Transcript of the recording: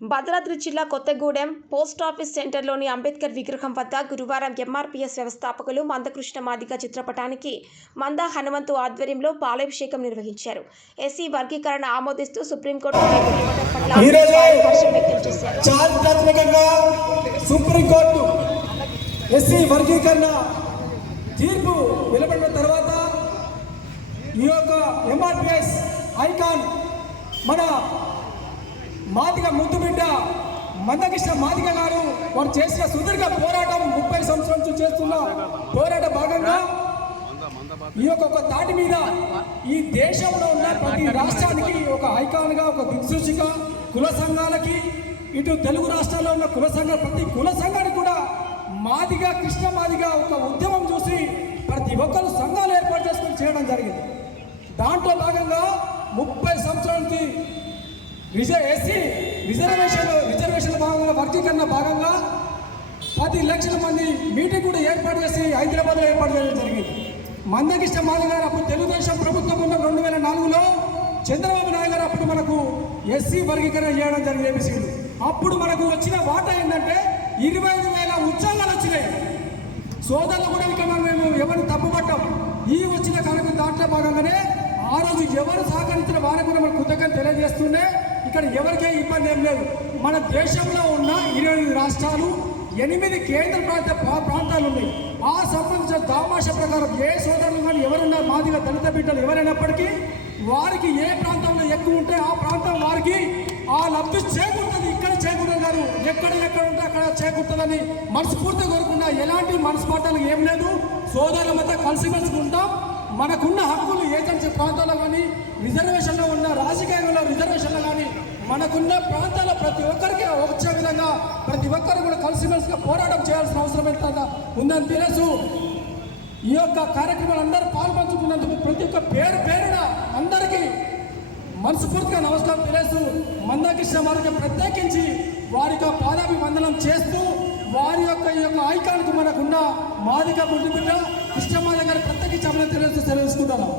భద్రాద్రి జిల్లా కొత్తగూడెం పోస్టాఫీస్ సెంటర్లోని అంబేద్కర్ విగ్రహం వద్ద గురువారం ఎంఆర్పీఎస్ వ్యవస్థాపకులు మందకృష్ణ మాదిగ చిత్రపటానికి మంద హనుమంతు ఆధ్వర్యంలో పాలాభిషేకం నిర్వహించారు. ఎస్సీ వర్గీకరణ ఆమోదిస్తూ సుప్రీంకోర్టు తీర్పు ఇవ్వడం పట్ల హర్షం వ్యక్తం చేశారు. చారిత్రాత్మకంగా సుప్రీంకోర్టు ఎస్సీ వర్గీకరణ తీర్పు వెలువడిన తర్వాత ఈ యొక్క ఎంఆర్పీఎస్ ఐకాన్ మన మాదిగ ముద్దుబిడ్డ మందకృష్ణ మాదిగ గారు వారు చేసిన సుదీర్ఘ పోరాటం 30 సంవత్సరాల నుంచి చేస్తున్న పోరాట భాగంగా ఈ యొక్క తాటి మీద ఈ దేశంలో ఉన్న ప్రతి రాష్ట్రానికి ఒక ఐకాన్గా ఒక దిక్సూచిక కుల సంఘాలకి ఇటు తెలుగు రాష్ట్రాల్లో ఉన్న కుల సంఘాలు ప్రతి కుల సంఘానికి కూడా మాదిగ కృష్ణ మాదిగ ఒక ఉద్యమం చూసి ప్రతి ఒక్కరు సంఘాలు ఏర్పాటు చేసుకుని చేయడం జరిగింది. దాంట్లో భాగంగా 30 సంవత్సరాల నుంచి ఎస్సీ రిజర్వేషన్ భాగంగా వర్గీకరణ భాగంగా 10 లక్షల మంది మీటింగ్ కూడా ఏర్పాటు చేసి హైదరాబాద్లో ఏర్పాటు చేయడం జరిగింది. మందకృష్ణ మాదిగ గారు అప్పుడు తెలుగుదేశం ప్రభుత్వం ఉన్న 2004లో చంద్రబాబు నాయుడు గారు అప్పుడు మనకు ఎస్సీ వర్గీకరణ చేయడం జరిగింది. అప్పుడు మనకు వచ్చిన వాటా ఏంటంటే 25,000 ఉద్యోగాలు వచ్చినాయి. సోదరులు కూడా ఇక్కడ మేము ఎవరిని తప్పుపట్టాం. ఈ వచ్చిన కనుక దాంట్లో భాగంగానే ఆ రోజు ఎవరు సహకరించిన వారికి కూడా మన కృతజ్ఞత తెలియజేస్తుండే. ఇక్కడ ఎవరికే ఇబ్బంది ఏం లేదు. మన దేశంలో ఉన్న 28 రాష్ట్రాలు 8 కేంద్ర ప్రాంతాలు ఉన్నాయి. ఆ సంబంధించిన దామాష ప్రకారం ఏ సోదరులు కానీ ఎవరున్నా మాదిగా దళిత బిడ్డలు ఎవరైనప్పటికీ వారికి ఏ ప్రాంతంలో ఎక్కువ ఉంటే ఆ ప్రాంతం వారికి ఆ లబ్ధి చేకూరుతుంది. ఇక్కడ చేకూరదు కాదు, ఎక్కడ ఉంటే అక్కడ చేకూరుతుందని మనస్ఫూర్తిగా కోరుకున్నా ఎలాంటి మనస్పాటాలు ఏం లేదు. సోదరుల మధ్య కలిసిమెలిసి ఉంటాం. మనకున్న హక్కులు ఏజెన్సీ ప్రాంతాల్లో కానీ రిజర్వేషన్లో ఉన్న రాజకీయంలో రిజర్వేషన్లో కానీ మనకున్న ప్రాంతాల్లో ప్రతి ఒక్కరికి వచ్చే విధంగా ప్రతి ఒక్కరు కూడా కలిసిమెలిసిగా పోరాటం చేయాల్సిన అవసరం ఎంత ఉందని తెలుసు. ఈ యొక్క కార్యక్రమాలు అందరూ పాల్పంచుకున్నందుకు ప్రతి ఒక్క పేరున అందరికీ మనస్ఫూర్తిగా నమస్కారం తెలుసు. మందకృష్ణ వారికి ప్రత్యేకించి వారి యొక్క పాదాభివందనం చేస్తూ వారి యొక్క ఈ యొక్క ఐకాన్కు మనకున్న మాదిగ ముద్దుబిడ్డ కృష్ణ మాదిగ గారి ప్రత్యేకించి అభినందనలు తెలుసుకుంటున్నాం.